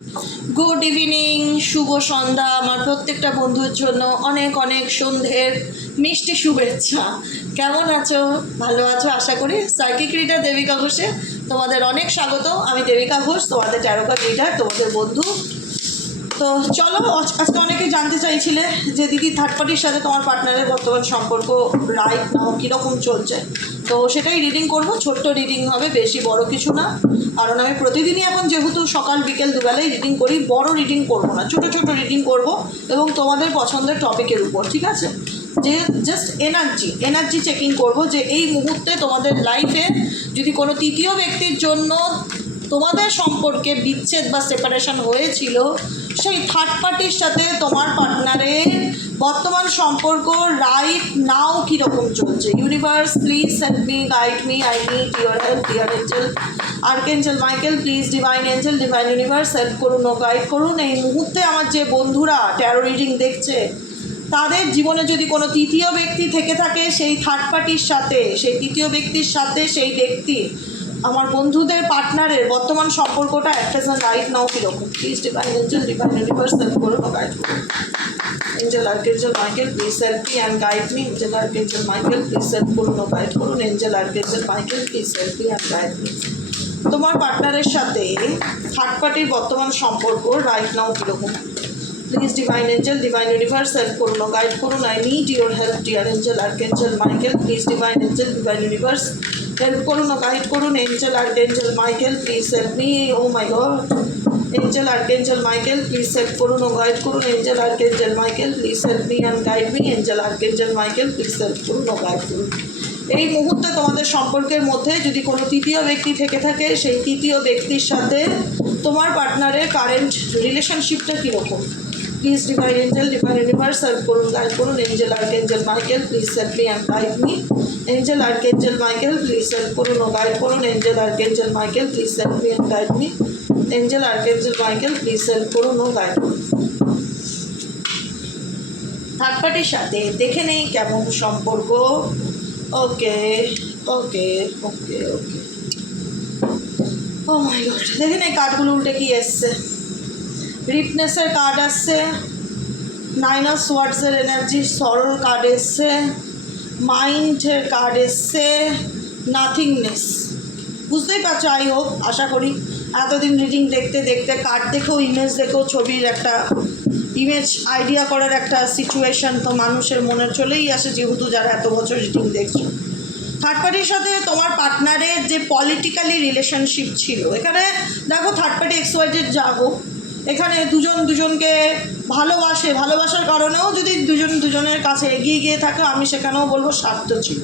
Good evening, শুভ সন্ধ্যা আমার প্রত্যেকটা বন্ধুর জন্য অনেক অনেক সন্ধ্যের মিষ্টি শুভেচ্ছা। কেমন আছো? ভালো আছো আশা করি। সাইকিক রিডার দেবিকা ঘোষে তোমাদের অনেক স্বাগত। আমি দেবিকা ঘোষ, তোমাদের ট্যারোকার্ড রিডার, তোমাদের বন্ধু। তো চলো, আজকে অনেকেই জানতে চাইছিলে যে দিদি থার্ড পার্টির সাথে তোমার পার্টনারের বর্তমান সম্পর্ক রাইট নাও কীরকম চলছে। তো সেটাই রিডিং করব, ছোট্ট রিডিং হবে, বেশি বড় কিছু না। কারণ আমি প্রতিদিনই এখন যেহেতু সকাল বিকেল দুবেলাই রিডিং করি, বড় রিডিং করবো না, ছোট ছোট রিডিং করব এবং তোমাদের পছন্দের টপিকের উপর, ঠিক আছে? যে জাস্ট এনার্জি চেকিং করব যে এই মুহূর্তে তোমাদের লাইফে যদি কোনো তৃতীয় ব্যক্তির জন্য তোমাদের সম্পর্কে বিচ্ছেদ বা সেপারেশন হয়েছিল, সেই থার্ড পার্টির সাথে তোমার পার্টনারের বর্তমান সম্পর্ক রাইট নাও কীরকম চলছে। Universe please help me, guide me, I need your help, dear angel archangel Michael please, divine angel, divine universe help করুন ও গাইড করুন। এই মুহূর্তে আমার যে বন্ধুরা ট্যারো রিডিং দেখছে, তাদের জীবনে যদি কোনো তৃতীয় ব্যক্তি থেকে থাকে সেই থার্ড পার্টির সাথে, সেই তৃতীয় ব্যক্তির সাথে সেই ব্যক্তি আমার বন্ধুদের পার্টনারের বর্তমান সম্পর্কটা একটা রাইট নাও কীরকম। Please divine angel, divine universe help করুন ও গাইড করুন। Angel archangel Michael please help me and guide me. Angel archangel Michael please help করুন ও গাইড করুন। Angel archangel Michael please help me and guide me. তোমার পার্টনারের সাথে third পার্টির বর্তমান সম্পর্ক রাইট নাও কীরকম। Please divine angel, divine universe help করুন ও গাইড করুন। I need your help, dear angel archangel Michael please, divine angel, divine universe help করুন ও গাইড করুন। Angel archangel Michael please help me, oh my God. Angel archangel Michael please help করুন ও guide করুন। Angel archangel Michael please help me and guide me. Angel archangel Michael please help করুন ও guide করুন। এই মুহূর্তে তোমাদের সম্পর্কের মধ্যে যদি কোনো তৃতীয় ব্যক্তি থেকে থাকে, সেই তৃতীয় ব্যক্তির সাথে তোমার পার্টনারের কারেন্ট রিলেশনশিপটা কীরকম। Please divine angel, divine universe help করুন, গাইড করুন। Angel archangel Michael please help me and guide me. Angel archangel Michael please help করুন ও গাইড করুন। Angel archangel Michael please help me and guide me. Angel archangel Michael please help করুন ও guide করুন। Third পার্টির সাথে দেখে নেই কেমন সম্পর্ক। ওকে ওকে ওকে ওকে, ও মাই গড, দেখে নেই কার্ডগুলো উল্টে কি এসছে। রিপনেসের কার্ড আসছে, নাইন অফ সোয়ার্ডসের এনার্জি, সরল কার্ড এসছে, মাইন্ডের কার্ড এসছে, নাথিংনেস। বুঝতেই পারছো, আই হোপ, আশা করি এতদিন রিডিং দেখতে দেখতে কার্ড দেখেও, ইমেজ দেখেও, ছবির একটা ইমেজ আইডিয়া করার একটা সিচুয়েশান তো মানুষের মনে চলেই আসে, যেহেতু যারা এত বছর রিডিং দেখছো। থার্ড পার্টির সাথে তোমার পার্টনারের যে পলিটিক্যালি রিলেশনশিপ ছিল, এখানে দেখো third party X Y Z যা হোক, এখানে দুজন দুজনকে ভালোবাসার কারণেও যদি দুজন দুজনের কাছে এগিয়ে গিয়ে থাকে, আমি সেখানেও বলবো স্বার্থ ছিল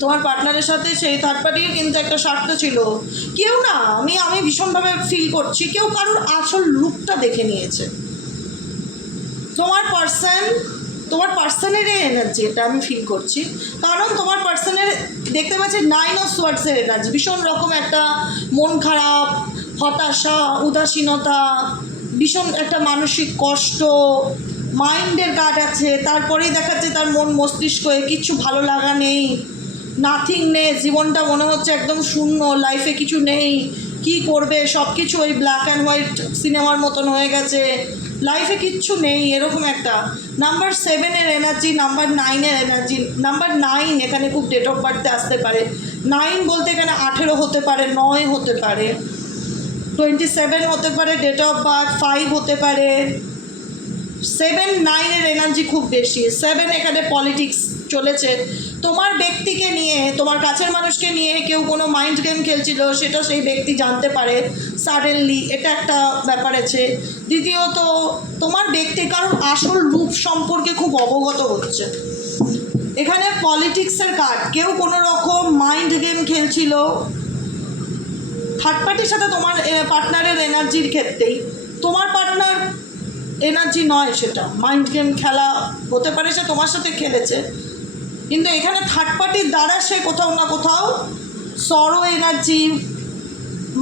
তোমার পার্টনারের সাথে। সেই থার্ড পার্টির কিন্তু একটা স্বার্থ ছিল। কেউ না, আমি ভীষণভাবে ফিল করছি, কেউ কারোর আসল লুকটা দেখে নিয়েছে। তোমার পার্সনের এনার্জি, এটা আমি ফিল করছি। কারণ তোমার পার্সনের দেখতে পাচ্ছি নাইন অফ সোয়ার্ডসের এনার্জি, ভীষণ রকম একটা মন খারাপ, হতাশা, উদাসীনতা, ভীষণ একটা মানসিক কষ্ট, মাইন্ডের কাজ আছে। তারপরেই দেখাচ্ছে তার মন মস্তিষ্কে কিচ্ছু ভালো লাগা নেই, নাথিংনেস, জীবনটা মনে হচ্ছে একদম শূন্য, লাইফে কিছু নেই, কি করবে, সব কিছু ওই ব্ল্যাক অ্যান্ড হোয়াইট সিনেমার মতন হয়ে গেছে, লাইফে কিচ্ছু নেই, এরকম একটা। নাম্বার 7-এর এনার্জি, নাম্বার 9-এর এনার্জি। নাম্বার 9 এখানে খুব ডেট অফ বার্থে আসতে পারে। 9 বলতে এখানে 18 হতে পারে, 9 হতে পারে, 27 হতে পারে ডেট অফ বার্থ, 5 হতে পারে। 7-9-এর এনার্জি খুব বেশি। 7 এখানে পলিটিক্স চলেছে। তোমার ব্যক্তিকে নিয়ে, তোমার কাছের মানুষকে নিয়ে কেউ কোনো মাইন্ড গেম খেলছিল, সেটা সেই ব্যক্তি জানতে পারে সাডেনলি, এটা একটা ব্যাপার আছে। দ্বিতীয়ত, তোমার ব্যক্তি কারণ আসল রূপ সম্পর্কে খুব অবগত হচ্ছে। এখানে পলিটিক্সের কার্ড, কেউ কোনো রকম মাইন্ড গেম খেলছিল থার্ড পার্টির সাথে তোমার পার্টনারের এনার্জির ক্ষেত্রেই। তোমার পার্টনার এনার্জি নয় সেটা, মাইন্ড গেম খেলা হতে পারে, সে তোমার সাথে খেলেছে, কিন্তু এখানে থার্ড পার্টির দ্বারা সে কোথাও না কোথাও সরো এনার্জি,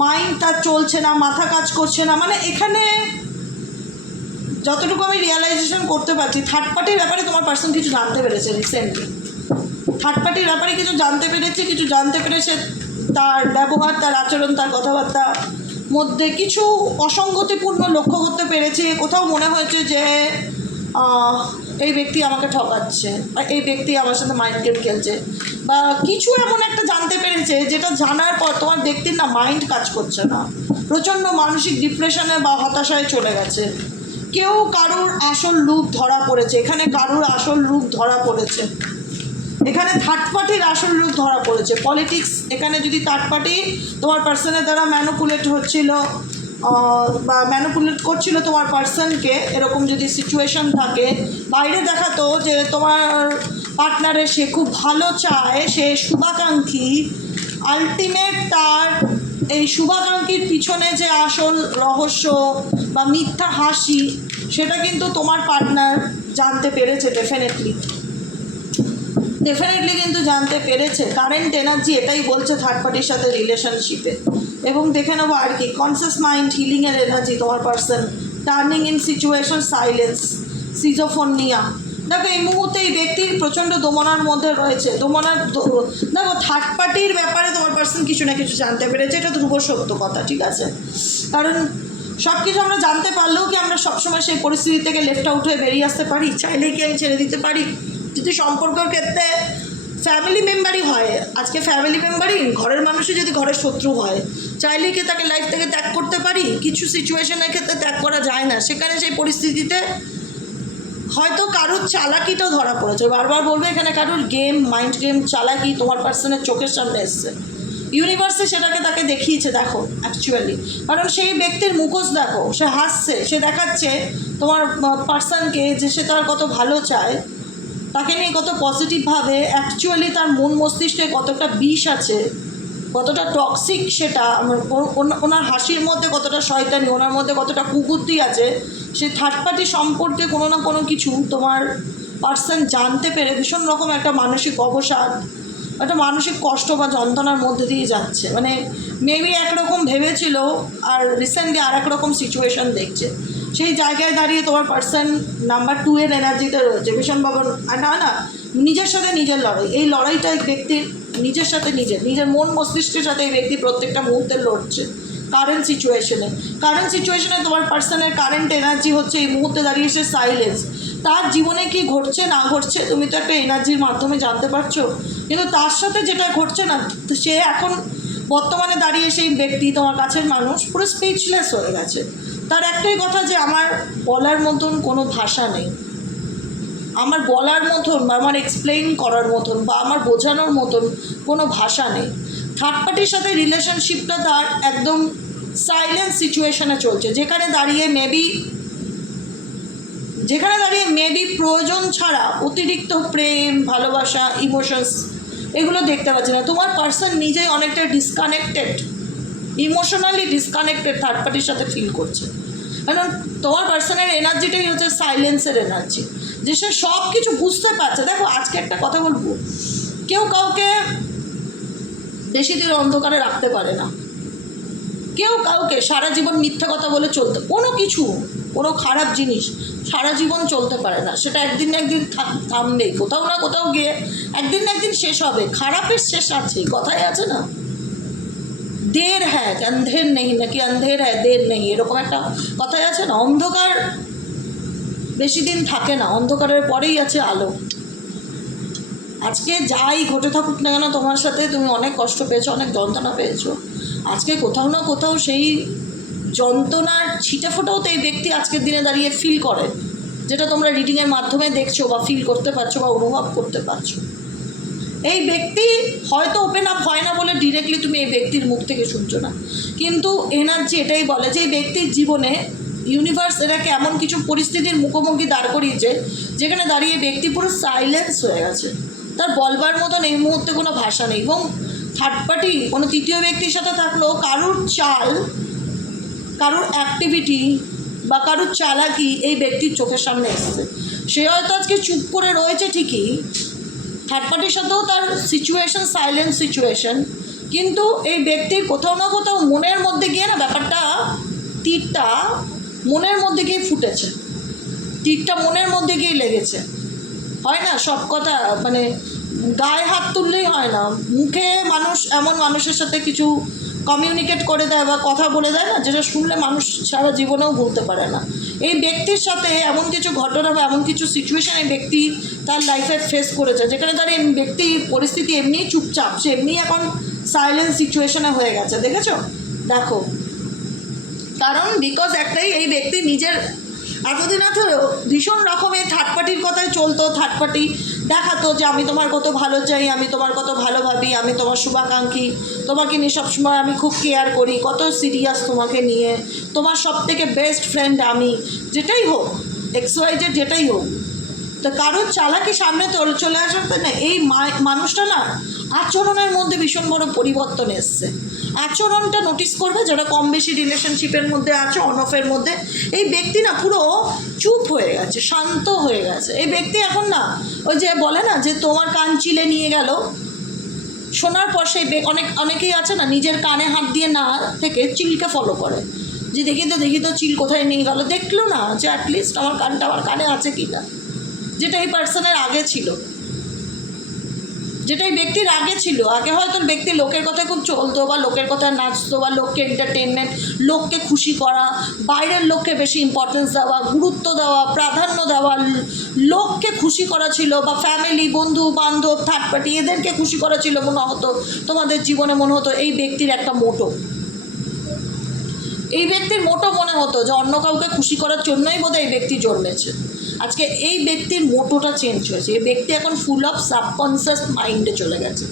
মাইন্ড তার চলছে না, মাথা কাজ করছে না। মানে এখানে যতটুকু আমি রিয়েলাইজেশন করতে পারছি, থার্ড পার্টির ব্যাপারে তোমার পার্সন কিছু জানতে পেরেছে রিসেন্টলি। থার্ড পার্টির ব্যাপারে কিছু জানতে পেরেছে তার ব্যবহার, তার আচরণ, তার কথাবার্তা, মধ্যে কিছু অসঙ্গতিপূর্ণ লক্ষ্য করতে পেরেছে। কোথাও মনে হয়েছে যে এই ব্যক্তি আমাকে ঠকাচ্ছে, বা এই ব্যক্তি আমার সাথে মাইন্ড গেম খেলছে, বা কিছু এমন একটা জানতে পেরেছে যেটা জানার পর তোমার ব্যক্তির না মাইন্ড কাজ করছে না, প্রচণ্ড মানসিক ডিপ্রেশনে বা হতাশায় চলে গেছে। কেউ কারুর আসল রূপ ধরা পড়েছে, এখানে কারুর আসল রূপ ধরা পড়েছে, এখানে থার্ড পার্টির আসল রূপ ধরা পড়েছে। পলিটিক্স, এখানে যদি থার্ড পার্টি তোমার পার্সনের দ্বারা ম্যানুপুলেট হচ্ছিল বা ম্যানুপুলেট করছিল তোমার পার্সনকে, এরকম যদি সিচুয়েশন থাকে, বাইরে দেখাতো যে তোমার পার্টনারের সে খুব ভালো চায়, সে শুভাকাঙ্ক্ষী, আলটিমেট তার এই শুভাকাঙ্ক্ষীর পিছনে যে আসল রহস্য বা মিথ্যা হাসি, সেটা কিন্তু তোমার পার্টনার জানতে পেরেছে। ডেফিনেটলি কিন্তু জানতে পেরেছে। কারেন্ট এনার্জি এটাই বলছে থার্ড পার্টির সাথে রিলেশনশিপে। এবং দেখে নেবো আর কি, কনসিয়াস মাইন্ড, হিলিংয়ের এনার্জি তোমার person, turning in situation, silence, সিজোফোনিয়া। দেখো এই মুহূর্তে এই ব্যক্তির প্রচণ্ড দোমনার মধ্যে রয়েছে। দেখো থার্ড পার্টির ব্যাপারে তোমার পার্সন কিছু না কিছু জানতে পেরেছে, এটা ধ্রুব সত্য কথা, ঠিক আছে? কারণ সব কিছু আমরা জানতে পারলেও কি আমরা সবসময় সেই পরিস্থিতি থেকে লেফট আউট হয়ে বেরিয়ে আসতে পারি? চাইলেই কি আমি ছেড়ে দিতে পারি? যদি সম্পর্কের ক্ষেত্রে ফ্যামিলি মেম্বারই হয়, আজকে ফ্যামিলি মেম্বারই ঘরের মানুষই যদি ঘরের শত্রু হয়, চাইলেই কি তাকে লাইফ থেকে ত্যাগ করতে পারি? কিছু সিচুয়েশনের ক্ষেত্রে ত্যাগ করা যায় না। সেখানে সেই পরিস্থিতিতে হয়তো কারুর চালাকিটাও ধরা পড়েছে। বারবার বলবে এখানে কারুর গেম, মাইন্ড গেম, চালাকি তোমার পার্সনের চোখের সামনে এসছে। ইউনিভার্সে সেটাকে তাকে দেখিয়েছে, দেখো অ্যাকচুয়ালি। কারণ সেই ব্যক্তির মুখোশ দেখো, সে হাসছে, সে দেখাচ্ছে তোমার পার্সনকে যে সে তার কত ভালো চায়, তাকে নিয়ে কত পজিটিভভাবে। অ্যাকচুয়ালি তার মন মস্তিষ্কে কতটা বিষ আছে, কতটা টক্সিক সেটা, ওনার হাসির মধ্যে কতটা শয়তানি, ওনার মধ্যে কতটা কুবুদ্ধি আছে, সে থার্ড পার্টি সম্পর্কে কোনো না কোনো কিছু তোমার পার্সন জানতে পেরে ভীষণ রকম একটা মানসিক অবসাদ, একটা মানসিক কষ্ট বা যন্ত্রণার মধ্যে দিয়ে যাচ্ছে। মানে মেবি একরকম ভেবেছিল আর রিসেন্টলি আর এক রকম সিচুয়েশান দেখছে। সেই জায়গায় দাঁড়িয়ে তোমার পার্সন নাম্বার 2 এর এনার্জিতে রয়েছে ভীষণভাবে। না, নিজের সাথে নিজের লড়াই, এই লড়াইটা এক ব্যক্তির নিজের সাথে নিজের মন মস্তিষ্কের সাথে এই ব্যক্তি প্রত্যেকটা মুহূর্তে লড়ছে। কারেন্ট সিচুয়েশনে তোমার পার্সনের কারেন্ট এনার্জি হচ্ছে এই মুহূর্তে দাঁড়িয়ে সে সাইলেন্স। তার জীবনে কি ঘটছে না ঘটছে তুমি তো একটা এনার্জির মাধ্যমে জানতে পারছো, কিন্তু তার সাথে যেটা ঘটছে না, সে এখন বর্তমানে দাঁড়িয়ে সেই ব্যক্তি তোমার কাছের মানুষ পুরো স্পিচলেস হয়ে গেছে। তার একটাই কথা যে আমার বলার মতন কোনো ভাষা নেই, আমার বলার মতন বা আমার এক্সপ্লেইন করার মতন বা আমার বোঝানোর মতন কোনো ভাষা নেই। থার্ড পার্টির সাথে রিলেশনশিপটা তার একদম সাইলেন্ট সিচুয়েশনে চলছে, যেখানে দাঁড়িয়ে মেবি প্রয়োজন ছাড়া অতিরিক্ত প্রেম, ভালোবাসা, ইমোশনস এগুলো দেখতে পাচ্ছি না। তোমার পার্সন নিজেই অনেকটা ডিসকানেক্টেড, ইমোশনালি ডিসকানেক্টেড থার্ড পার্টির সাথে ফিল করছে। কারণ তোমার পার্সনের এনার্জিটাই হচ্ছে সাইলেন্সের এনার্জি, যে সে সব কিছু বুঝতে পারছে। দেখো আজকে একটা কথা বলবো, কেউ কাউকে বেশি দিন অন্ধকারে রাখতে পারে না, কেউ কাউকে সারা জীবন মিথ্যা কথা বলে চলতে, কোনো খারাপ জিনিস সারা জীবন চলতে পারে না। সেটা একদিন না একদিন থামবেই, কোথাও না কোথাও গিয়ে একদিন না একদিন শেষ হবে। খারাপের শেষ আছে, কথাই আছে না, দের হ্যাঁ অন্ধের নেই, নাকি অন্ধের হ্যাঁ দের নেই, এরকম একটা কথাই আছে না। অন্ধকার বেশি দিন থাকে না, অন্ধকারের পরেই আছে আলো। আজকে যাই ঘটে থাকুক না কেন তোমার সাথে, তুমি অনেক কষ্ট পেয়েছো, অনেক যন্ত্রণা পেয়েছো, আজকে কোথাও না কোথাও সেই যন্ত্রণার ছিটেফোঁটাও তো এই ব্যক্তি আজকের দিনে দাঁড়িয়ে ফিল করে, যেটা তোমরা রিডিংয়ের মাধ্যমে দেখছো বা ফিল করতে পারছো বা অনুভব করতে পারছো। এই ব্যক্তি হয়তো ওপেন আপ হয় না বলে ডিরেক্টলি তুমি এই ব্যক্তির মুখ থেকে শুনছো না, কিন্তু এনার্জি এটাই বলে যে এই ব্যক্তির জীবনে ইউনিভার্স এটাকে এমন কিছু পরিস্থিতির মুখোমুখি দাঁড় করিয়েছে যেখানে দাঁড়িয়ে ব্যক্তি পুরো সাইলেন্স হয়ে গেছে, তার বলবার মতন এই মুহূর্তে কোনো ভাষা নেই। এবং থার্ড পার্টি কোনো তৃতীয় ব্যক্তির সাথে থাকলেও কারুর চাল, কারুর অ্যাক্টিভিটি বা কারুর চালাকি এই ব্যক্তির চোখের সামনে এসেছে। সে হয়তো আজকে চুপ করে রয়েছে ঠিকই, থার্ড পার্টির সাথেও তার সিচুয়েশন সাইলেন্ট সিচুয়েশন, কিন্তু এই ব্যক্তির কোথাও না কোথাও মনের মধ্যে গিয়ে না ব্যাপারটা, তীরটা মনের মধ্যে গিয়ে ফুটেছে, তীরটা মনের মধ্যে গিয়ে লেগেছে। হয় না সব কথা মানে গায়ে হাত তুললেই হয় না, মুখে মানুষ এমন মানুষের সাথে কিছু কমিউনিকেট করে দেয় বা কথা বলে দেয় না, যেটা শুনলে মানুষ সারা জীবনেও ভুলতে পারে না। এই ব্যক্তির সাথে এমন কিছু ঘটনা বা এমন কিছু সিচুয়েশান এই ব্যক্তি তার লাইফে ফেস করেছে, যেখানে তার এই ব্যক্তির পরিস্থিতি এমনিই চুপচাপ, সে এমনি এখন সাইলেন্ট সিচুয়েশনে হয়ে গেছে। দেখেছো? দেখো, কারণ বিকজ একটাই, এই ব্যক্তি নিজের এতদিন ভীষণ রকমের থার্ড পার্টির কথাই চলতো, থার্ড পার্টি দেখাতো যে আমি তোমার কত ভালো চাই, আমি তোমার কত ভালো ভাবি, আমি তোমার শুভাকাঙ্ক্ষী, তোমাকে নিয়ে সবসময় আমি খুব কেয়ার করি, কত সিরিয়াস তোমাকে নিয়ে, তোমার সব থেকে বেস্ট ফ্রেন্ড আমি, যেটাই হোক XYZ যেটাই হোক। তো কারোর চালাকি সামনে চলে আসার না, এই মানুষটা না আচরণের মধ্যে ভীষণ বড় পরিবর্তন এসছে। আচরণটা নোটিস করবে, যারা কম বেশি রিলেশনশিপের মধ্যে আছে, অন অফের মধ্যে, এই ব্যক্তি না পুরো চুপ হয়ে গেছে, শান্ত হয়ে গেছে। এই ব্যক্তি এখন না ওই যে বলে না যে তোমার কান চিলে নিয়ে গেল, শোনার পর সেই অনেকেই আছে না নিজের কানে হাত দিয়ে না থেকে চিলকে ফলো করে, যে দেখি তো চিল কোথায় নিয়ে গেল, দেখলো না যে অ্যাটলিস্ট আমার কানটা আমার কানে আছে কি না, যেটা এই পার্সনের আগে ছিল, যেটা এই ব্যক্তির আগে ছিল। আগে হয়তো ব্যক্তি লোকের কথায় খুব চলতো, বা লোকের কথায় নাচতো, বা লোককে এন্টারটেনমেন্ট, লোককে খুশি করা, বাইরের লোককে বেশি ইম্পর্টেন্স দেওয়া, গুরুত্ব দেওয়া, প্রাধান্য দেওয়া, লোককে খুশি করা ছিল, বা ফ্যামিলি, বন্ধু বান্ধব, থার্ড পার্টি, এদেরকে খুশি করা ছিল মনে হতো তোমাদের জীবনে, মনে হতো এই ব্যক্তির একটা মোটো, এই ব্যক্তির মোটো মনে হতো যে অন্য কাউকে খুশি করার জন্যই বোধহয় এই ব্যক্তি জন্মেছে। আজকে এই ব্যক্তির মোটোটা চেঞ্জ হয়েছে, এই ব্যক্তি এখন ফুল অফ সাবকনসিয়াস মাইন্ডে চলে গেছে,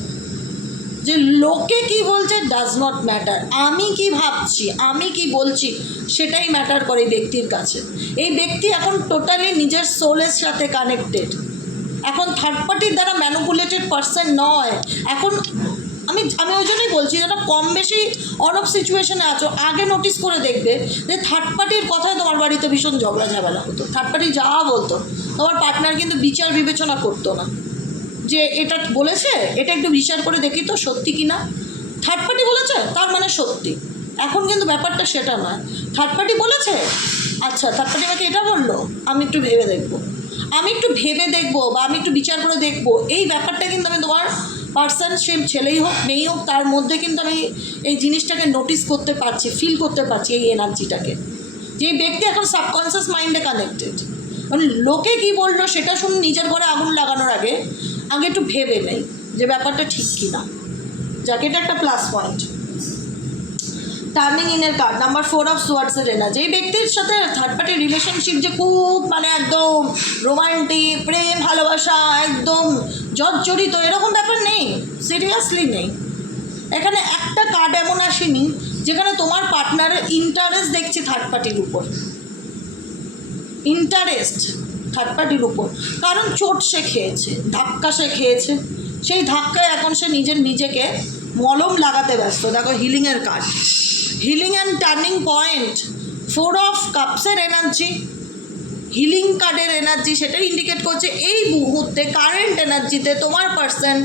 যে লোকে কি বলছে ডাজ নট ম্যাটার, আমি কি ভাবছি, আমি কি বলছি, সেটাই ম্যাটার করে এই ব্যক্তির কাছে। এই ব্যক্তি এখন টোটালি নিজের সোলের সাথে কানেক্টেড, এখন থার্ড পার্টির দ্বারা ম্যানিপুলেটেড পারসন নয়। এখন আমি ওই জন্যই বলছি, যারা কম বেশি অন অফ সিচুয়েশনে আছো, আগে নোটিস করে দেখবে যে থার্ড পার্টির কথায় তোমার বাড়িতে ভীষণ ঝগড়া ঝামেলা হতো, থার্ড পার্টি যা বলতো তোমার পার্টনার কিন্তু বিচার বিবেচনা করতো না, যে এটা বলেছে এটা একটু বিচার করে দেখি তো সত্যি কি না, থার্ড পার্টি বলেছে তার মানে সত্যি। এখন কিন্তু ব্যাপারটা সেটা নয়, থার্ড পার্টি বলেছে, আচ্ছা থার্ড পার্টি আমাকে এটা বললো, আমি একটু ভেবে দেখবো, বা আমি একটু বিচার করে দেখবো। এই ব্যাপারটা কিন্তু আমি তোমার পার্সন, সে ছেলেই হোক মেয়েই হোক, তার মধ্যে কিন্তু আমি এই জিনিসটাকে নোটিস করতে পারছি, ফিল করতে পারছি, এই এনার্জিটাকে, যে ব্যক্তি এখন সাবকনসিয়াস মাইন্ডে কানেক্টেড। মানে লোকে কি বললো সেটা শুনে নিজের ঘরে আগুন লাগানোর আগে একটু ভেবে নেই যে ব্যাপারটা ঠিক কি না, যাকে এটা একটা প্লাস পয়েন্ট। টার্নিং ইনের কার্ড নাম্বার 4 অফ সোয়ার্ডসের এনার্জি, এই ব্যক্তির সাথে থার্ড পার্টি রিলেশনশিপ যে খুব মানে একদম রোমান্টিক, প্রেম ভালোবাসা একদম জর্জরিত, এরকম ব্যাপার নেই, সিরিয়াসলি নেই। এখানে একটা কার্ড এমন আসেনি যেখানে তোমার পার্টনারের ইন্টারেস্ট দেখছি থার্ড পার্টির উপর, ইন্টারেস্ট থার্ড পার্টির উপর, কারণ চোট সে খেয়েছে, ধাক্কা সে খেয়েছে, সেই ধাক্কায় এখন সে নিজেকে মলম লাগাতে ব্যস্ত। দেখো হিলিংয়ের card, healing and turning point, 4 of কাপসের এনার্জি, হিলিং কার্ডের এনার্জি, সেটা ইন্ডিকেট করছে এই মুহূর্তে কারেন্ট এনার্জিতে তোমার পার্সন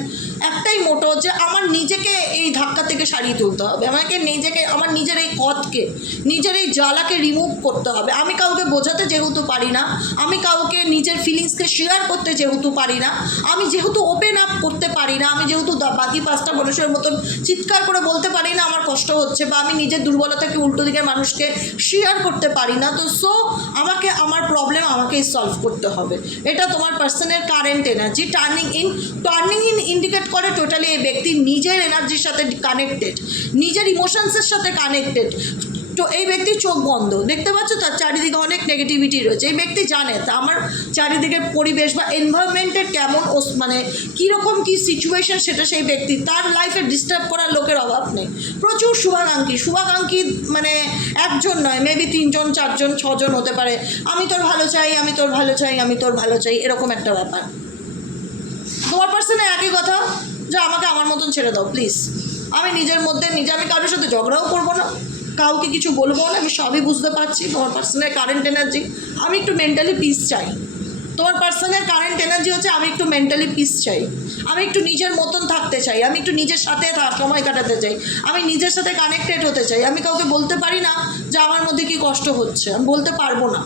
একটাই মোটো, যে আমার নিজেকে এই ধাক্কা থেকে সারিয়ে তুলতে হবে, আমাকে নিজেকে, আমার নিজের এই কদকে, নিজের এই জ্বালাকে রিমুভ করতে হবে। আমি কাউকে বোঝাতে যেহেতু পারি না, আমি কাউকে নিজের ফিলিংসকে শেয়ার করতে যেহেতু পারি না, আমি যেহেতু ওপেন আপ করতে পারি না, আমি যেহেতু বাকি 5টা মানুষের মতন চিৎকার করে বলতে পারি না আমার কষ্ট হচ্ছে, বা আমি নিজের দুর্বলতাকে উল্টো দিকের মানুষকে শেয়ার করতে পারি না, তো আমাকে আমার প্রবলেম আমাকেই সলভ করতে হবে। এটা তোমার পার্সনের current energy. Turning in indicate করে টোটালি এই ব্যক্তি নিজের এনার্জির সাথে কানেক্টেড, নিজের ইমোশনসের সাথে কানেক্টেড। তো এই ব্যক্তির চোখ বন্ধ, দেখতে পাচ্ছ তার চারিদিকে অনেক নেগেটিভিটি রয়েছে। এই ব্যক্তি জানে তা আমার চারিদিকের পরিবেশ বা এনভায়রনমেন্টের কেমন মানে কীরকম কী সিচুয়েশন, সেটা সেই ব্যক্তি, তার লাইফে ডিস্টার্ব করার লোকের অভাব নেই। প্রচুর শুভাকাঙ্ক্ষী মানে একজন নয়, মেবি 3 জন 4 জন 6 জন হতে পারে। আমি তোর ভালো চাই, আমি তোর ভালো চাই, আমি তোর ভালো চাই, এরকম একটা ব্যাপার। তোমার পার্সনে একই কথা, যে আমাকে আমার মতন ছেড়ে দাও প্লিজ, আমি নিজের মধ্যে আমি কারোর সাথে ঝগড়াও করবো না, কাউকে কিছু বলবো না, আমি সবই বুঝতে পারছি। তোমার পার্সনের কারেন্ট এনার্জি, আমি একটু মেন্টালি পিস চাই। তোমার পার্সনের কারেন্ট এনার্জি হচ্ছে আমি একটু মেন্টালি পিস চাই, আমি একটু নিজের মতন থাকতে চাই, আমি একটু নিজের সাথে সময় কাটাতে চাই, আমি নিজের সাথে কানেক্টেড হতে চাই। আমি কাউকে বলতে পারি না যে আমার মধ্যে কি কষ্ট হচ্ছে, আমি বলতে পারবো না।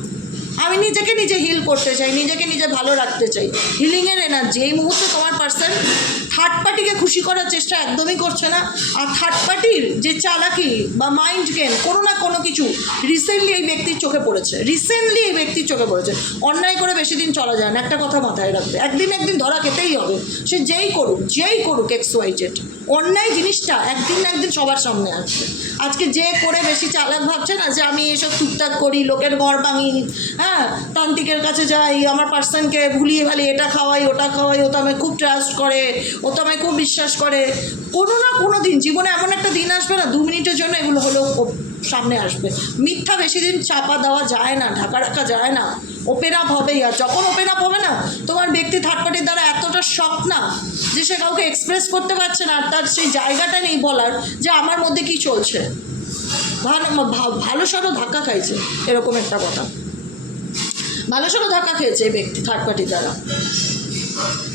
আমি নিজেকে নিজে হিল করতে চাই, নিজেকে নিজে ভালো রাখতে চাই, হিলিংয়ের এনার্জি। এই মুহূর্তে তোমার পার্সন থার্ড পার্টিকে খুশি করার চেষ্টা একদমই করছে না। আর থার্ড পার্টির যে চালাকি বা মাইন্ড গেম কোনো না কোনো কিছু রিসেন্টলি এই ব্যক্তির চোখে পড়েছে, অন্যায় করে বেশি দিন চলা যায় না, একটা কথা মাথায় রাখবে, একদিন ধরা খেতেই হবে। সে যেই করুক XYZ, অন্যায় জিনিসটা একদিন সবার সামনে আসবে। আজকে যে করে বেশি চালাক ভাবছে না যে আমি এসব টুকটাক করি, লোকের ঘর ভাঙি, হ্যাঁ, তান্ত্রিকের কাছে যাই, আমার পার্সনকে ভুলিয়ে ভালিয়ে এটা খাওয়াই ওটা খাওয়াই, ও তো আমায় খুব ট্রাস্ট করে, ও তো আমায় খুব বিশ্বাস করে, কোনো না কোনো দিন জীবনে এমন একটা দিন আসবে না 2 মিনিটের জন্য এগুলো হলেও সামনে আসবে। মিথ্যা বেশি দিন চাপা দেওয়া যায় না, ঢাকা রাখা যায় না, ওপেন আপ হবেই। আর যখন ওপেন আপ হবে না, তোমার ব্যক্তি থার্ড পার্টির দ্বারা এতটা শক না যে সে কাউকে এক্সপ্রেস করতে পারছে না, আর তার সেই জায়গাটা নেই বলার যে আমার মধ্যে কি চলছে, ভালো সড়ো ধাক্কা খাইছে, এরকম একটা কথা, ভালো সড়ো ধাক্কা খেয়েছে এই ব্যক্তি থার্ড পার্টির দ্বারা,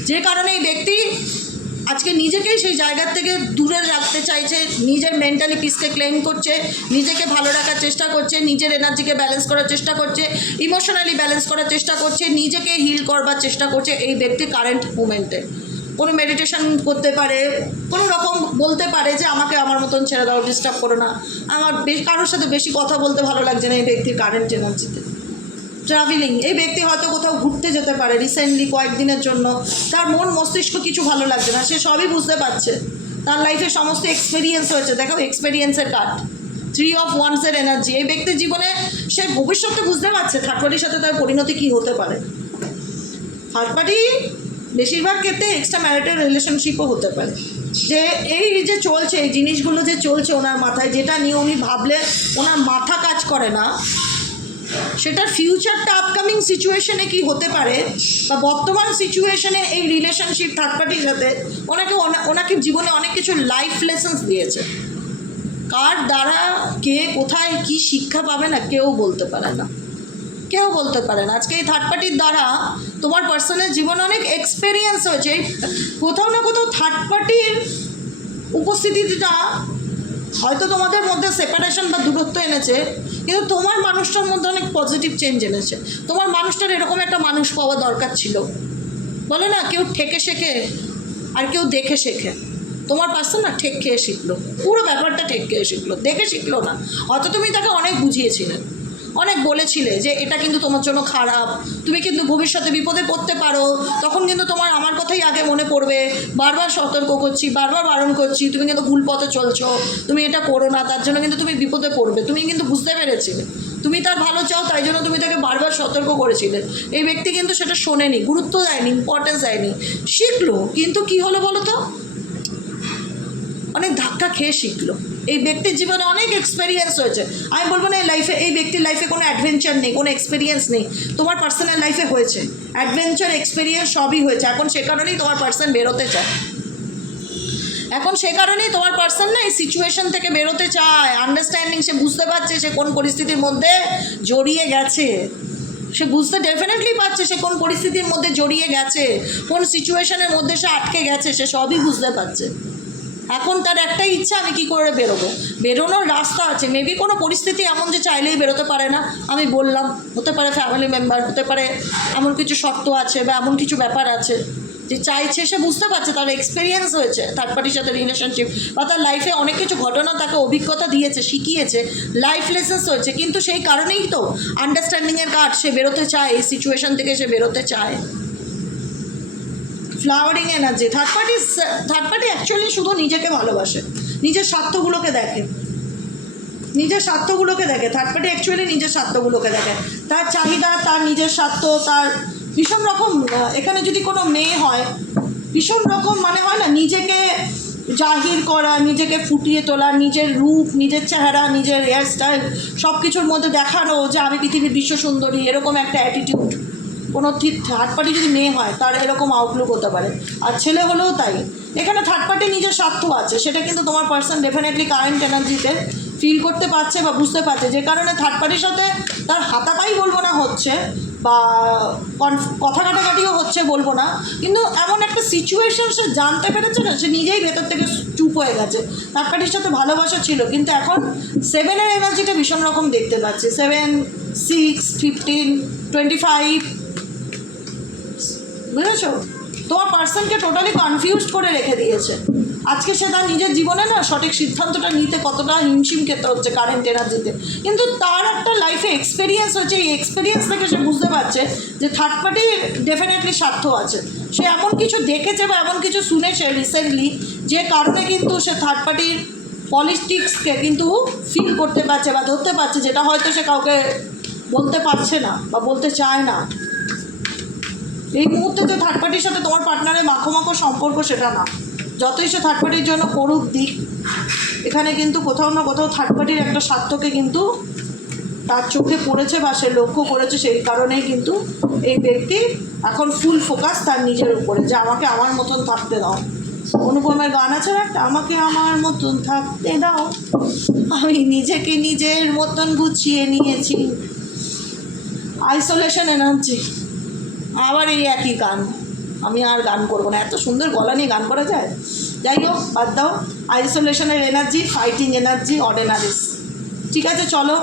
যে কারণে এই ব্যক্তি আজকে নিজেকেই সেই জায়গার থেকে দূরে রাখতে চাইছে, নিজের মেন্টালি পিসকে ক্লেম করছে, নিজেকে ভালো রাখার চেষ্টা করছে, নিজের এনার্জিকে ব্যালেন্স করার চেষ্টা করছে, ইমোশনালি ব্যালেন্স করার চেষ্টা করছে, নিজেকে হিল করবার চেষ্টা করছে এই ব্যক্তি কারেন্ট মুমেন্টে। কোনো মেডিটেশন করতে পারে, কোনো রকম বলতে পারে যে আমাকে আমার মতন ছেড়ে দাও, ডিস্টার্ব করো না, আমার কারোর সাথে বেশি কথা বলতে ভালো লাগছে না এই ব্যক্তির কারেন্ট এনার্জিতে। ট্রাভেলিং, এই ব্যক্তি হয়তো কোথাও ঘুরতে যেতে পারে রিসেন্টলি কয়েকদিনের জন্য, তার মন মস্তিষ্ক কিছু ভালো লাগছে না, সে সবই বুঝতে পারছে, তার লাইফে সমস্ত এক্সপেরিয়েন্স হয়েছে। দেখো এক্সপেরিয়েন্সের কার্ড 3 of Wands এনার্জি, এই ব্যক্তির জীবনে সে ভবিষ্যতে বুঝতে পারছে থার্ড পার্টির সাথে তার পরিণতি কী হতে পারে। থার্ড পার্টি বেশিরভাগ ক্ষেত্রে এক্সট্রা ম্যারিটাল রিলেশনশিপও হতে পারে, যে এই যে চলছে, এই জিনিসগুলো যে চলছে ওনার মাথায়, যেটা নিয়ে উনি ভাবলে ওনার মাথা কাজ করে না, সেটার ফিউচারটা আপকামিং সিচুয়েশনে কি হতে পারে, বা বর্তমান সিচুয়েশনে এই রিলেশনশিপ থার্ড পার্টির সাথে ওনাকে জীবনে অনেক কিছু লাইফ লেসন্স দিয়েছে। কার দ্বারা কে কোথায় কি শিক্ষা পাবে না কেউ বলতে পারে না, আজকে এই থার্ড পার্টির দ্বারা তোমার পার্সোনাল জীবনে অনেক এক্সপেরিয়েন্স হয়েছে, কোথাও না কোথাও থার্ড পার্টির উপস্থিতিটা হয়তো তোমাদের মধ্যে সেপারেশন বা দূরত্ব এনেছে, কিন্তু তোমার মানুষটার মধ্যে অনেক পজিটিভ চেঞ্জ এনেছে। তোমার মানুষটার এরকম একটা মানুষ পাওয়া দরকার ছিল, বলে না কেউ ঠেকে শেখে আর কেউ দেখে শেখে, তোমার পার্সন না ঠেক খেয়ে শিখলো, পুরো ব্যাপারটা ঠেক খেয়ে শিখলো, দেখে শিখলো না। হয়তো তুমি তাকে অনেক বুঝিয়েছিলে, অনেক বলেছিলে যে এটা কিন্তু তোমার জন্য খারাপ, তুমি কিন্তু ভবিষ্যতে বিপদে পড়তে পারো, তখন কিন্তু তোমার আমার কথাই আগে মনে পড়বে, বারবার সতর্ক করছি, বারবার বারণ করছি, তুমি কিন্তু ভুল পথে চলছো, তুমি এটা করো না, তার জন্য কিন্তু তুমি বিপদে পড়বে, তুমি কিন্তু বুঝতে পেরেছিলে, তুমি তার ভালো চাও, তাই জন্য তুমি তাকে বারবার সতর্ক করেছিলে। এই ব্যক্তি কিন্তু সেটা শোনেনি, গুরুত্ব দেয়নি, ইম্পর্টেন্স দেয়নি, শিখলো, কিন্তু কি হলো বলো তো, অনেক ধাক্কা খেয়ে শিখলো। এই ব্যক্তির জীবনে অনেক এক্সপেরিয়েন্স হয়েছে, আমি বলবো না এই ব্যক্তির লাইফে কোনো অ্যাডভেঞ্চার নেই, কোনো এক্সপেরিয়েন্স নেই, তোমার পার্সোনাল লাইফে হয়েছে অ্যাডভেঞ্চার, এক্সপেরিয়েন্স সবই হয়েছে। এখন সে কারণেই তোমার পার্সন বেরোতে চায়, তোমার পার্সন না এই সিচুয়েশন থেকে বেরোতে চায়, আন্ডারস্ট্যান্ডিং, সে বুঝতে পারছে সে কোন পরিস্থিতির মধ্যে জড়িয়ে গেছে, সে বুঝতে ডেফিনেটলি পারছে সে কোন পরিস্থিতির মধ্যে জড়িয়ে গেছে, কোন সিচুয়েশনের মধ্যে সে আটকে গেছে, সে সবই বুঝতে পারছে। এখন তার একটাই ইচ্ছা, আমি কী করে বেরোবো, বেরোনোর রাস্তা আছে। মেবি কোনো পরিস্থিতি এমন যে চাইলেই বেরোতে পারে না, আমি বললাম, হতে পারে ফ্যামিলি মেম্বার, হতে পারে এমন কিছু শর্ত আছে বা এমন কিছু ব্যাপার আছে যে চাইছে, সে বুঝতে পারছে, তার এক্সপেরিয়েন্স হয়েছে থার্ড পার্টির সাথে রিলেশনশিপ, বা তার লাইফে অনেক কিছু ঘটনা তাকে অভিজ্ঞতা দিয়েছে, শিখিয়েছে, লাইফ লেসন্স হয়েছে, কিন্তু সেই কারণেই তো আন্ডারস্ট্যান্ডিংয়ের কাজ, সে বেরোতে চায়, এই সিচুয়েশন থেকে সে বেরোতে চায়। Flowering energy, third party actually শুধু নিজেকে ভালোবাসে, নিজের স্বার্থগুলোকে দেখে, থার্ড পার্টি অ্যাকচুয়ালি নিজের স্বার্থগুলোকে দেখে, তার চাহিদা, তার নিজের স্বার্থ, তার ভীষণ রকম, এখানে যদি কোনো মেয়ে হয় ভীষণ রকম, মানে হয় না নিজেকে জাহির করা, নিজেকে ফুটিয়ে তোলা, নিজের রূপ, নিজের চেহারা, নিজের হেয়ারস্টাইল সব কিছুর মধ্যে দেখানো যে আমি পৃথিবীর বিশ্ব সুন্দরী, এরকম একটা অ্যাটিটিউড। কোনো থার্ড পার্টি যদি মেয়ে হয় তার এরকম আউটলুক হতে পারে, আর ছেলে হলেও তাই। এখানে থার্ড পার্টি নিজের স্বার্থ আছে, সেটা কিন্তু তোমার পার্সন ডেফিনেটলি কারেন্ট এনার্জিতে ফিল করতে পারছে বা বুঝতে পারছে, যে কারণে থার্ড পার্টির সাথে তার হাতাপাই বলবো না হচ্ছে, বা কথা কাটাকাটিও হচ্ছে বলবো না, কিন্তু এমন একটা সিচুয়েশন সে জানতে পেরেছে না, সে নিজেই ভেতর থেকে চুপ হয়ে গেছে। থার্ড পার্টির সাথে ভালোবাসা ছিল, কিন্তু এখন 7-এর এনার্জিটা ভীষণ রকম দেখতে পাচ্ছে, 7, 6, 15, 25, বুঝেছো? তোমার পার্সনকে টোটালি কনফিউজড করে রেখে দিয়েছে। আজকে সে তার নিজের জীবনে না সঠিক সিদ্ধান্তটা নিতে কতটা হিমশিম খেতে হচ্ছে কারেন্ট এনার্জিতে, কিন্তু তার একটা লাইফে এক্সপিরিয়েন্স হচ্ছে, এই এক্সপিরিয়েন্স থেকে সে বুঝতে পারছে যে থার্ড পার্টি ডেফিনেটলি স্বার্থ আছে। সে এমন কিছু দেখেছে বা এমন কিছু শুনেছে রিসেন্টলি যে কারণে কিন্তু সে থার্ড পার্টির পলিটিক্সকে কিন্তু ফিল করতে পারছে বা ধরতে পারছে, যেটা হয়তো সে কাউকে বলতে পারছে না বা বলতে চায় না। এই মুহূর্তে যে থার্ড পার্টির সাথে তোমার পার্টনারের মাখো সম্পর্ক সেটা না, যতই সে থার্ড পার্টির জন্য করুক দিক, এখানে কিন্তু কোথাও না কোথাও থার্ড পার্টির একটা স্বার্থকে কিন্তু তার চোখে পড়েছে বা সে লক্ষ্য করেছে। সেই কারণেই কিন্তু এই ব্যক্তি এখন ফুল ফোকাস তার নিজের উপরে, যে আমাকে আমার মতন থাকতে দাও। অনুপমের গান আছে না একটা, আমাকে আমার মতন থাকতে দাও, আমি নিজেকে নিজের মতন গুছিয়ে নিয়েছি। আইসোলেশন এনার্জি, আবার এই একই গান। আমি আর গান করবো না, এত সুন্দর গলা নিয়ে গান করা যায়। যাই হোক, বাদ দাও। আইসোলেশনের এনার্জি, ফাইটিং এনার্জি, অর্ডিনারিস। ঠিক আছে, চলো।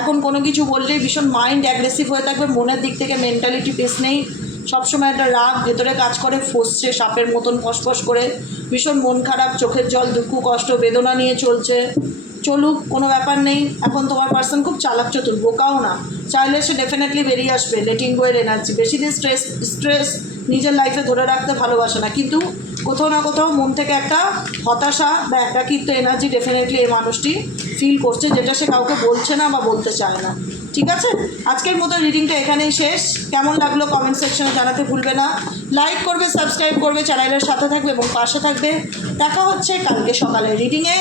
এখন কোনো কিছু বললেই ভীষণ মাইন্ড অ্যাগ্রেসিভ হয়ে থাকবে, মনের দিক থেকে মেন্টালিটি পেস নেই, সবসময় একটা রাগ ভেতরে কাজ করে, ফসছে সাপের মতন ফসফস করে, ভীষণ মন খারাপ, চোখের জল, দুঃখ কষ্ট বেদনা নিয়ে চলছে। চলুক, কোনো ব্যাপার নেই। এখন তোমার পার্সন খুব চালাক চতুর, বোকাও না, চাইলে সে ডেফিনেটলি বেরিয়ে আসবে। লেটিং গো এর এনার্জি, বেশি দিন স্ট্রেস নিজের লাইফে ধরে রাখতে ভালোবাসে না, কিন্তু কোথাও না কোথাও মন থেকে একটা হতাশা বা একাকিত্ব এনার্জি ডেফিনেটলি এই মানুষটি ফিল করছে, যেটা সে কাউকে বলছে না বা বলতে চায় না। ঠিক আছে, আজকের মতো রিডিংটা এখানেই শেষ। কেমন লাগলো কমেন্ট সেকশনে জানাতে ভুলবে না। লাইক করবে, সাবস্ক্রাইব করবে, চ্যানেলের সাথে থাকবে এবং পাশে থাকবে। দেখা হচ্ছে কালকে সকালে রিডিংয়ে।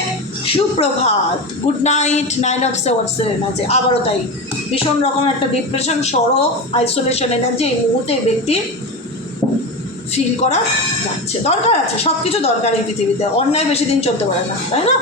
সুপ্রভাত, গুড নাইট। 9 অফ সোয়ার্ডসের এনার্জি আবারও তাই, ভীষণ রকম একটা ডিপ্রেশন, সরো, আইসোলেশন এনার্জি এই মুহূর্তে ব্যক্তির ফিল করা যাচ্ছে। দরকার আছে, সব কিছু দরকার এই পৃথিবীতে, অন্যায় বেশি দিন চলতে পারে না, তাই না?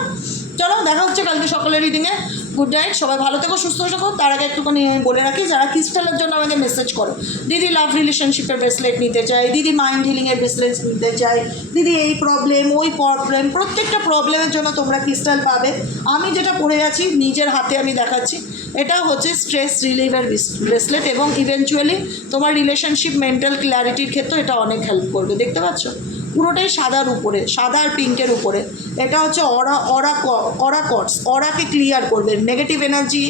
চলো, দেখা হচ্ছে কালকে সকালের রিডিংয়ে। গুড নাইট, সবাই ভালো থেকো, সুস্থ থাকো। তার আগে একটুখানি বলে রাখি, যারা ক্রিস্টালের জন্য আমাকে মেসেজ করো, দিদি লাভ রিলেশনশিপের ব্রেসলেট নিতে চাই, দিদি মাইন্ড হিলিংয়ের ব্রেসলেট নিতে চাই, দিদি এই প্রবলেম ওই প্রবলেম, প্রত্যেকটা প্রবলেমের জন্য তোমরা ক্রিস্টাল পাবে। আমি যেটা পরে আছি নিজের হাতে আমি দেখাচ্ছি, এটা হচ্ছে স্ট্রেস রিলিভের ব্রেসলেট এবং ইভেনচুয়ালি তোমার রিলেশনশিপ মেন্টাল ক্ল্যারিটির ক্ষেত্রে এটা অনেক হেল্প করবে। দেখতে পাচ্ছ, পুরোটাই সাদার উপরে, সাদা আর পিঙ্কের উপরে। এটা হচ্ছে অরা কর্ডস, অরাকে ক্লিয়ার করবে, নেগেটিভ এনার্জি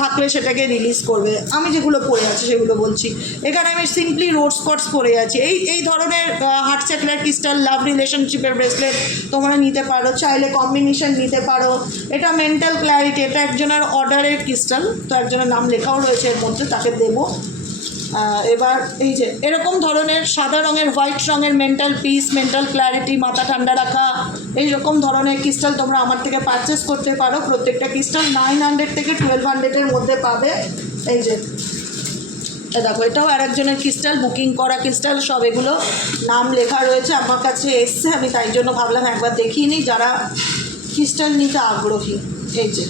থাকলে সেটাকে রিলিজ করবে। আমি যেগুলো পরে আছি সেগুলো বলছি। এখানে আমি সিম্পলি রোজ কর্ডস পরে আছি। এই ধরনের হার্ট চ্যাকরার ক্রিস্টাল লাভ রিলেশনশিপের ব্রেসলেট তোমরা নিতে পারো, চাইলে কম্বিনেশন নিতে পারো। এটা মেন্টাল ক্ল্যারিটি, এটা একজনের অর্ডারের ক্রিস্টাল, তো একজনের নাম লেখাও রয়েছে এর মধ্যে, তাকে দেবো। এবার এই যে এরকম ধরনের সাদা রঙের, হোয়াইট রঙের মেন্টাল পিস, মেন্টাল ক্ল্যারিটি, মাথা ঠান্ডা রাখা, এইরকম ধরনের ক্রিস্টাল তোমরা আমার থেকে পারচেস করতে পারো। প্রত্যেকটা ক্রিস্টাল 900 থেকে 1200-এর মধ্যে পাবে। এই যে দেখো, এটাও আর একজনের ক্রিস্টাল, বুকিং করা ক্রিস্টাল, সব এগুলো নাম লেখা রয়েছে, আমার কাছে এসছে, আমি তাই জন্য ভাবলাম একবার দেখিয়ে নিই যারা ক্রিস্টাল নিতে আগ্রহী। এই যে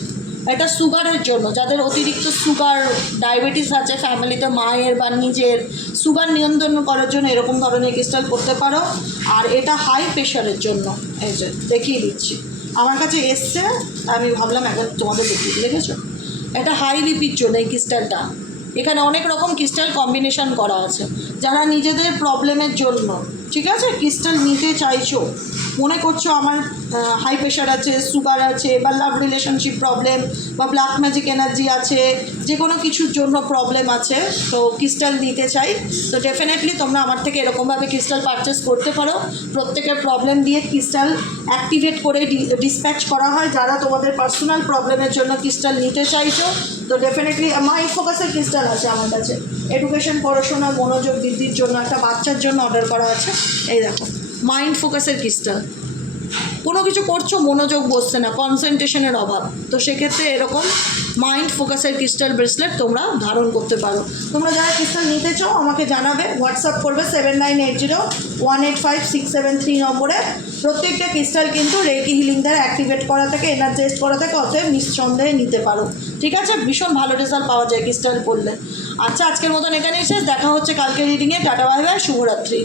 এটা সুগারের জন্য, যাদের অতিরিক্ত সুগার, ডায়াবেটিস আছে ফ্যামিলিতে, মায়ের বা নিজের, সুগার নিয়ন্ত্রণ করার জন্য এরকম ধরনের ক্রিস্টাল করতে পারো। আর এটা হাই প্রেশারের জন্য, এই যে দেখিয়ে দিচ্ছি, আমার কাছে এসছে, আমি ভাবলাম একবার তোমাদের দেখিয়ে দিই। দেখেছো, এটা হাই বিপির জন্য এই ক্রিস্টালটা। এখানে অনেক রকম ক্রিস্টাল কম্বিনেশন করা আছে, যারা নিজেদের প্রবলেমের জন্য, ঠিক আছে, ক্রিস্টাল নিতে চাইছো, মনে করছো আমার হাই প্রেশার আছে, সুগার আছে, বা লাভ রিলেশনশিপ প্রবলেম, বা ব্ল্যাক ম্যাজিক এনার্জি আছে, যে কোনো কিছুর জন্য প্রবলেম আছে, তো ক্রিস্টাল নিতে চাই, তো ডেফিনেটলি তোমরা আমার থেকে এরকমভাবে ক্রিস্টাল পারচেস করতে পারো। প্রত্যেকের প্রবলেম দিয়ে ক্রিস্টাল অ্যাক্টিভেট করে ডিসপ্যাচ করা হয়। যারা তোমাদের পার্সোনাল প্রবলেমের জন্য ক্রিস্টাল নিতে চাইছো, তো ডেফিনেটলি মাইন্ড ফোকাসের ক্রিস্টাল আছে আমার কাছে, এডুকেশন, পড়াশোনা, মনোযোগ বৃদ্ধির জন্য, একটা বাচ্চার জন্য অর্ডার করা আছে। এই দেখো, মাইন্ড ফোকাসের ক্রিস্টাল, কোনো কিছু করছো মনোযোগ বসছে না, কনসেন্ট্রেশনের অভাব, তো সেক্ষেত্রে এরকম মাইন্ড ফোকাসের ক্রিস্টাল ব্রেসলেট তোমরা ধারণ করতে পারো। তোমরা যারা ক্রিস্টাল নিতে চাও আমাকে জানাবে, হোয়াটসঅ্যাপ করবে 7980185673 নম্বরে। প্রত্যেকটা ক্রিস্টাল কিন্তু রেকি হিলিং দ্বারা অ্যাক্টিভেট করা থাকে, এনার্জাইজ করা থাকে, অতএব নিঃসন্দেহে নিতে পারো। ঠিক আছে, ভীষণ ভালো রেজাল্ট পাওয়া যায় ক্রিস্টাল পড়লে। আচ্ছা, আজকের মতন এখানেই শেষ, দেখা হচ্ছে কালকে রিডিংয়ে। টাটা, বাই বাই, শুভরাত্রি।